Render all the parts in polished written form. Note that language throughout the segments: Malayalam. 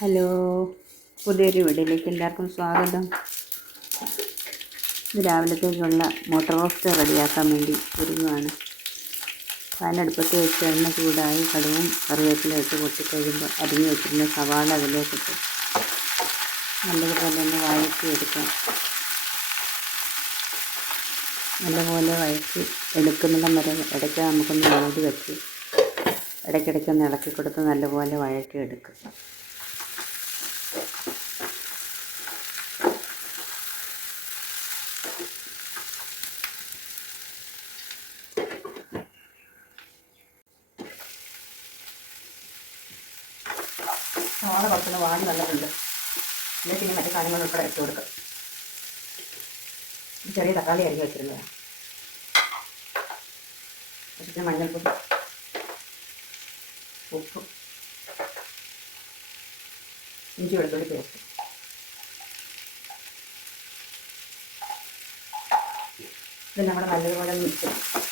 ഹലോ, പുതിയൊരു വീഡിയോയിലേക്ക് എല്ലാവർക്കും സ്വാഗതം. ഇത് രാവിലത്തേക്കുള്ള മുട്ട റോസ്റ്റ് റെഡിയാക്കാൻ വേണ്ടി ഒരുങ്ങുകയാണ്. പാനടുപ്പത്ത് വെച്ച് എണ്ണ ചൂടായി കടുവും കറിവേപ്പില ഇട്ട് പൊട്ടിക്കഴിയുമ്പോൾ അരിഞ്ഞ് വെച്ചിരുന്ന സവാള അതിലേക്കിട്ട് നല്ലതുപോലെ ഒന്ന് വഴറ്റിയെടുക്കാം. നല്ലപോലെ വഴറ്റി എടുക്കുന്നിടം വരെ ഇടയ്ക്ക് നമുക്കൊന്ന് മൂടി വെച്ച് ഇടയ്ക്കിടയ്ക്കൊന്ന് ഇളക്കി കൊടുത്ത് നല്ലപോലെ വഴറ്റിയെടുക്കുക. സവാള കുറച്ചൊന്ന് വാടി വന്നിട്ടുണ്ട്. എന്നിട്ട് ഇനി മറ്റു സാധനങ്ങൾ ഉൾപ്പെടെ ഇട്ട് കൊടുക്കുക. ചെറിയ തക്കാളി അരിഞ്ഞ് വെച്ചിരുന്നതാണ്. കുറച്ച് മഞ്ഞൾപ്പൊടി, ഉപ്പ്, ഇഞ്ചി വെളുത്തുള്ളി പേസ്റ്റ്, ഇതെല്ലാം കൂടെ നല്ലതുപോലെ മിക്സ് ചെയ്യും.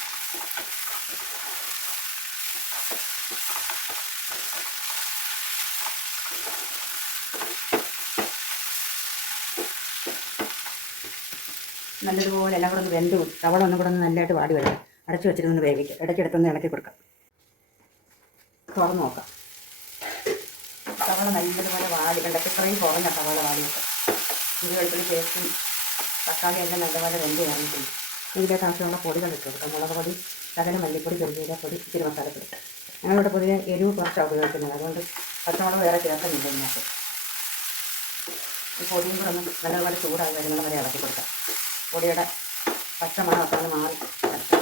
നല്ലതുപോലെ എല്ലാം കൂടെ ഒന്ന് വെന്ത് സവാള ഒന്നും കൂടെ ഒന്ന് നല്ലതായിട്ട് വാടി വരണം. അടച്ചു വെച്ചിട്ടൊന്ന് വേവിക്കുക. ഇടയ്ക്കിടത്തൊന്ന് ഇളക്കി കൊടുക്കാം. തുറന്ന് നോക്കാം. സവാള നല്ലതുപോലെ വാടി കണ്ടപ്പോൾ ഇത്രയും കുറഞ്ഞ സവാള വാടി വെക്കാം. ഇഞ്ചി വെളുത്തുള്ളി പേസ്റ്റും തക്കാളി എല്ലാം നല്ലപോലെ വെന്ത് കയറിയിട്ടുണ്ട്. ഇതിലേക്ക് ആവശ്യമുള്ള പൊടികൾ ഇട്ട് കൊടുക്കാം. മുളക് പൊടി, ശകലം മല്ലിപ്പൊടി, ചെറുജീരകപ്പൊടി, ഇച്ചിരി മസാലപ്പൊടി. ഞങ്ങളിവിടെ പൊതുവെ എരിവ് കുറച്ചാണ് ഉപയോഗിക്കുന്നത്. അതുകൊണ്ട് പച്ചമുളക് വേറെ ചേർക്കുന്നില്ല ഇതിനകത്ത്. ഈ പൊടിയും കൂടെ ഒന്ന് നല്ലപോലെ ചൂടായി വരുന്നത് വരെ ഇളക്കി കൊടുക്കാം. പൊടിയുടെ പച്ചമണമൊക്കെ ഒന്ന് മാറി വരട്ടെ.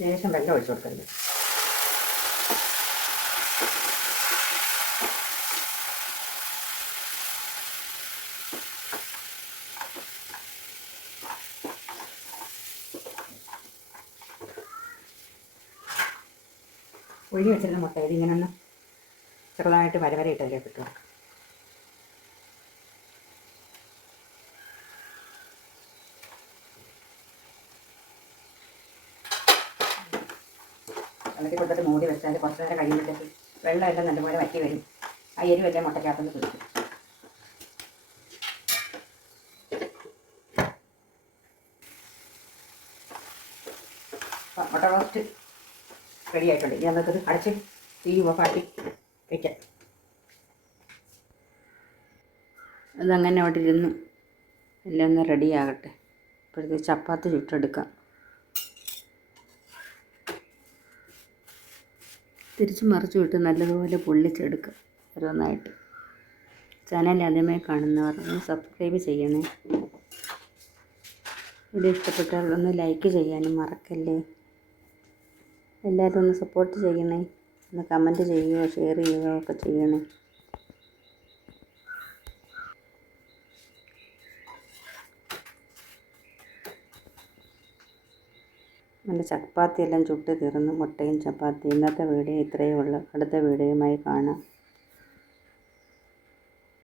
ലേശം വെള്ളം ഒഴിച്ചു കൊടുക്കരുത്. ഒഴുകി വെച്ചിരുന്ന മുട്ട ഇതിങ്ങനെ ഒന്ന് ചെറുതായിട്ട് വരവരയിട്ട് അതിലേക്ക് ഇട്ട് കൊടുക്കാം. ഇളക്കി കൊടുത്തിട്ട് മൂടി വെച്ചാൽ കുറച്ച് നേരം കഴിയുമ്പോഴത്തേക്ക് വെള്ളം എല്ലാം നല്ലപോലെ വറ്റി വരും. ആ എരിവെല്ലാം മുട്ടയ്ക്കകത്തുനിന്ന് പിടിക്കും. മുട്ട റോസ്റ്റ് റെഡി ആയിട്ടുണ്ട്. ഇനി നമുക്കത് അടച്ച് തീ ഓഫാക്കി വയ്ക്കാം. അതങ്ങനെ അവിടെ ഇരുന്ന് എല്ലാം ഒന്ന് റെഡി ആകട്ടെ. ഇപ്പോഴത്തെ ചപ്പാത്തി ചുട്ടെടുക്കാം. തിരിച്ച് മറിച്ച് വിട്ട് നല്ലതുപോലെ പൊള്ളിച്ചെടുക്കുക ഓരോന്നായിട്ട്. ചാനൽ ആദ്യമായി കാണുന്നവർ ഒന്ന് സബ്സ്ക്രൈബ് ചെയ്യണേ. വീഡിയോ ഇഷ്ടപ്പെട്ടാൽ ഒന്ന് ലൈക്ക് ചെയ്യാനും മറക്കല്ലേ. എല്ലാവരും ഒന്ന് സപ്പോർട്ട് ചെയ്യണേ. ഒന്ന് കമൻറ്റ് ചെയ്യുകയോ ഷെയർ ചെയ്യുകയോ ഒക്കെ ചെയ്യണേ. നല്ല ചപ്പാത്തിയെല്ലാം ചുട്ട് തീർന്നു. മുട്ടയും ചപ്പാത്തി. ഇന്നത്തെ വീഡിയോ ഇത്രയേ ഉള്ളൂ. അടുത്ത വീഡിയോയുമായി കാണാം.